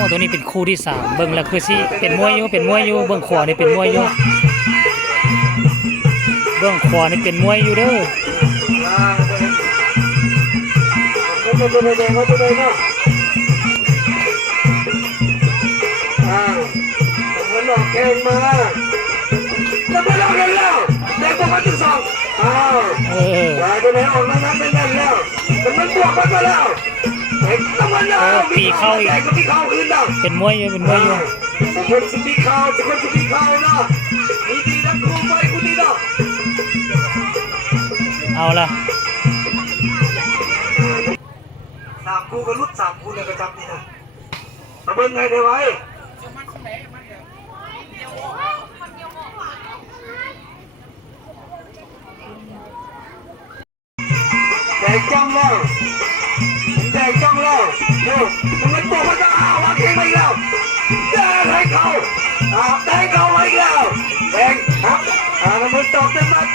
อ้ตัวนี้เป็นคู่ที่3เบิ่งแล้วคือสิเป็นมวยอยู่เบิ่งขวานี่เป็นมวยอยู่เบื้องขวานี่เป็นมวยอยู่เด้อมันหลอกเก่งมาจะไปหลอกกันแล้วเด็กพวกมันที่2ตัวไหนออกแล้วนะเป็นนั่นแล้วมันบวกกันแล้วเด็กต้องมันแล้วปีเข้าอีกเป็นมวยอยู่คนสปีเข้านะมีดีนะครูไปคุณดีนะเอาละ3 คู่ก็รุด3 คู่เลยก็จำนี่นะมาเบิ่งไงได้ไว้แดงจ้องแล้วดูมันบอกว่าจะวางเก่งไปแล้วแดงให้เขาแดงเขาไว้แล้วแดงครับมันตอบเต็มมัด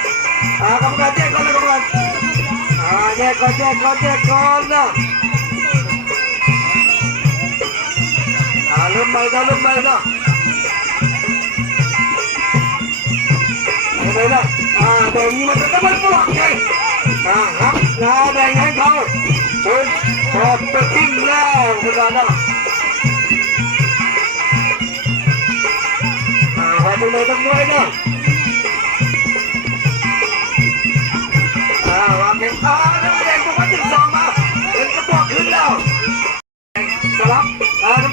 กรรมการแยกก่อนนะกรรมการแยกก่อนนะเริ่มใหม่นะเห็นไหมนะแดงนี้มันจะมันบวกไงครับแดงให้เขาพอจะทิ้งแล้วคุณกันนะไปดูเลยทั้งด้วยนะวางเก่งแดงพวกมันถึง2มาเป็นกระบอกขึ้นแล้วสลับ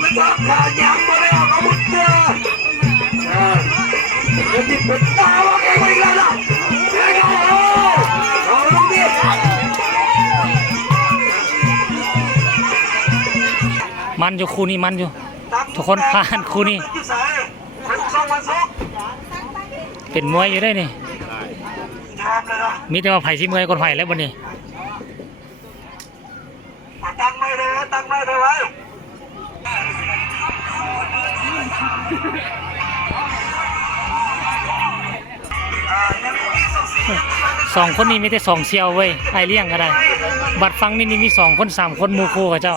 มันชอบขาย้ำมาแล้วเขาบุกเจอติดเป็นตาวางเก่งไปแล้วนะแดงเอาลงดิมันอยู่คู่นี้มันอยู่ทุกคนผ่านคู่นี้เป็นมวยอยู่ได้นี่มีแต่ว่าไผ่สิมวยคนไผ่แล้วบนนี้ตั้งไม่ได้ไว้2 คนนี้มีแต่2เซียวเว้ยไอเลี้ยงก็ได้บัดฟังนี่มี2 คน3 คนมูคู่กับเจ้า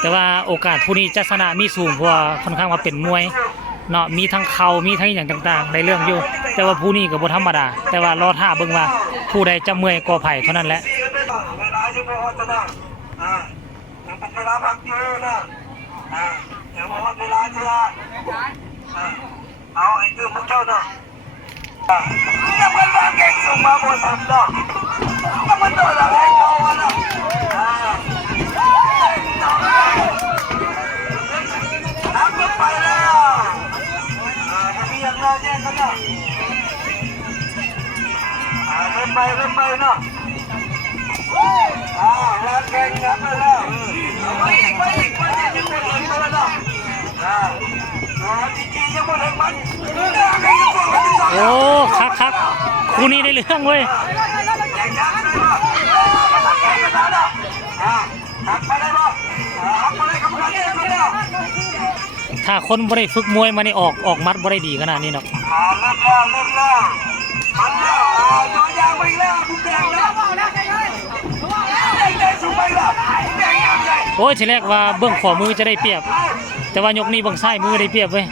แต่ว่าโอกาสผู้นี้จะชนะมีสูงเพราะค่อนข้างว่าเป็นมวยเนาะมีทั้งเข่ามีทั้งอย่างต่างๆในเรื่องอยู่แต่ว่าผู้นี้ก็บ่ธรรมดาแต่ว่ารอท่าเบิ่งว่าผู้ใดจะเมื่อยกอไผ่เท่านั้นแหละเวลาพักเยอะนะเดี๋ยวบอกว่าเวลาจะเอาไอ้คือพวกเจ้าเนาะยังมันวางเก่งส่งมาบนทำเนาะมันโดนอะไรเขาเนาะน้ำลงไปแล้วจะมีอย่างไรแย่กันเนาะเริ่มไปเนาะแล้วแข่งกันไปแล้วไปอีกยังไม่ถึงเลยเนาะจริงๆยังไม่ถึงมันโอ้ครับคู่นี้ได้เรื่องเว้ยถ้าคนบ่ได้ฝึกมวยมานี่ออกมัดบ่ได้ดีขนาดนี้เนาะเริ่มแล้วมันแล้วย้อนยางไปแล้วบุกแดงแล้วโอ้ยทีแรกว่าเบื้องขวามือจะได้เปรียบแต่ว่ายกนี้เบื้องซ้ายมือได้เปรียบเว้ย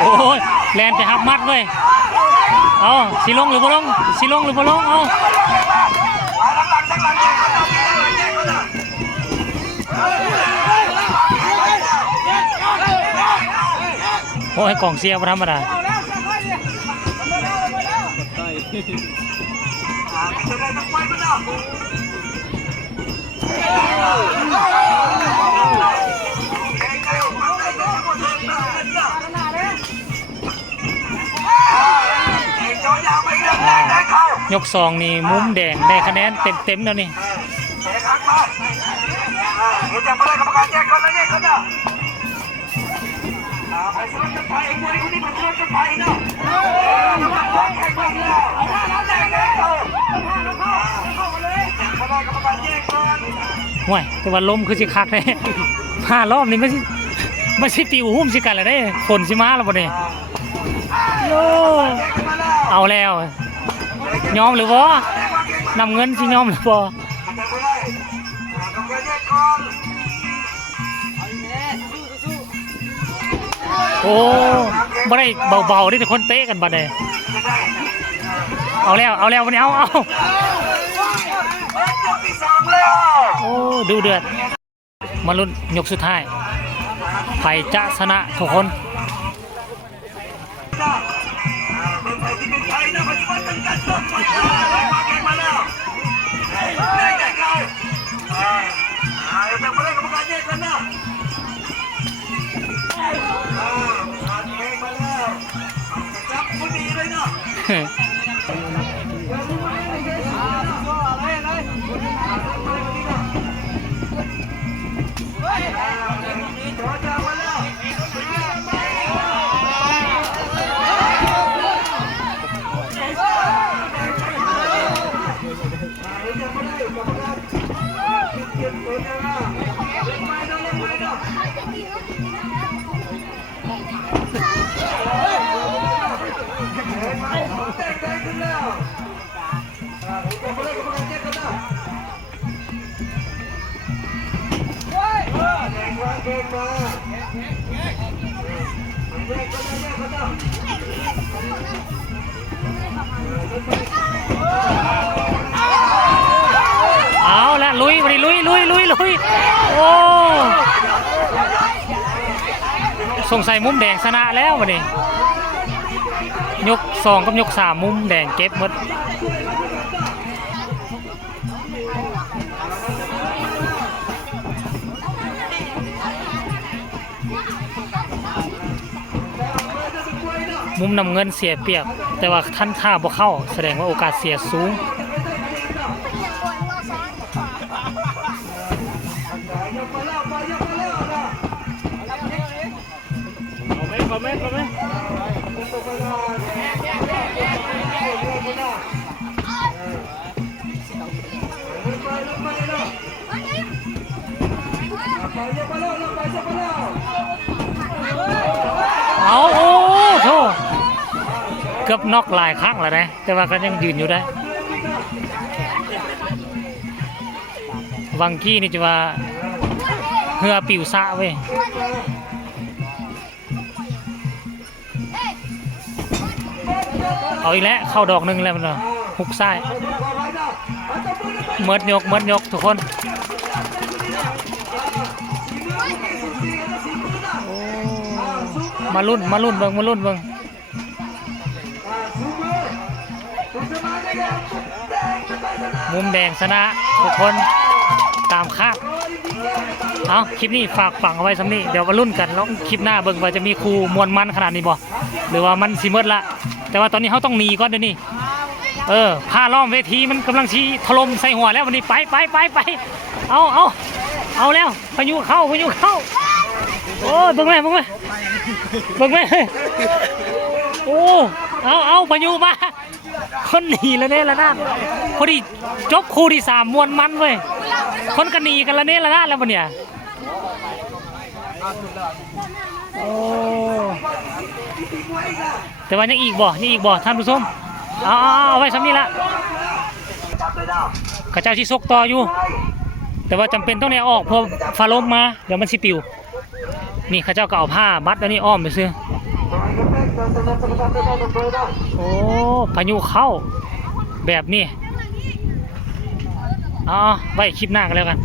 โอ้ยแลนจะหับมัดเว้ยเอาสิลงหรือบ่ลงเอาโอ้ยกล่องเสียบ่ธรรมดายก2นี่มุมแดงได้คะแนนเต็มแล้วนี่จะมาได้กรรมการแยกคนละแยกคนนะไปสลับกันไปไอ้มวยคนนี้มันสลับกันไปเนาะแข่งไปแล้วแข่งแล้วเข้ามาได้กรรมการแยกคน ห่วยแต่ว่าลมคือสิคักเลย 5 รอบนี่มันสิปิวหุ้มสิกันแล้วได้ฝนสิมาแล้วบ่นี่โอ้เอาแล้วยอมหรือบ่นำเงินสิยอมหรือบ่โอ้บ่ได้เบาๆได้แต่คนเตะกันบัดนี้เอาแล้ววันนี้เอาโอ้ดูเดือดมาลุ้นยกสุดท้ายใครจะชนะทุกคนเอาละลุยวันนี้ลุยโอ้สงสัยมุมแดงชนะแล้ววันนี้ยก2กับยก3มุมแดงเก็บหมดมุมนำเงินเสียเปรียบแต่ว่าท่านท่าบ่เข้าแสดงว่าโอกาสเสียสูงเอาโอ้โธ่เกือบน็อกหลายครั้งแล้วนะแต่ว่าก็ยังยืนอยู่ได้วังกี้นี่จะว่าเหือปิวซะเว้ยเอาอีกแล้วเข้าดอกหนึ่งแล้วมันหุกซ้ายเมิดยกทุกคนมาลุ้นเบิ่งมุมแดงชนะทุกคนตามคาดเอาคลิปนี้ฝากฝังเอาไว้สำนี้เดี๋ยวมาลุ้นกันแล้วคลิปหน้าเบิ่งว่าจะมีครูมวลมันขนาดนี้บ่หรือว่ามันสิเมิดละแต่ว่าตอนนี้เขาต้องหนีก่อนเดี๋ยวนี้ผ้าล้อมเวทีมันกำลังชี้ถล่มใส่หัวแล้ววันนี้ไปเอาแล้วพายุเข้าโอ้ยเบิ่งไหมโอ้เอาพายุมาคนหนีแล้วเนี่ยละนะพอดีจบคู่ที่3มวนมันเว้ยคนกันหนีกันแล้วเนี่ยละนะแล้ววันเนี้ยโอ้แต่ว่ายังอีกบ่ท่านผู้ชมเอาไว้ซ้ำนี้ละข้าเจ้าที่ซกต่ออยู่แต่ว่าจำเป็นต้องเนี่ยออกเพราะฟ้าลมมาเดี๋ยวมันสิปิวนี่ข้าเจ้าก็เอาผ้ามัดแล้วนี่อ้อมไปซื้อโอ้พายุเข้าแบบนี้ไว้คลิปหน้ากันแล้วกัน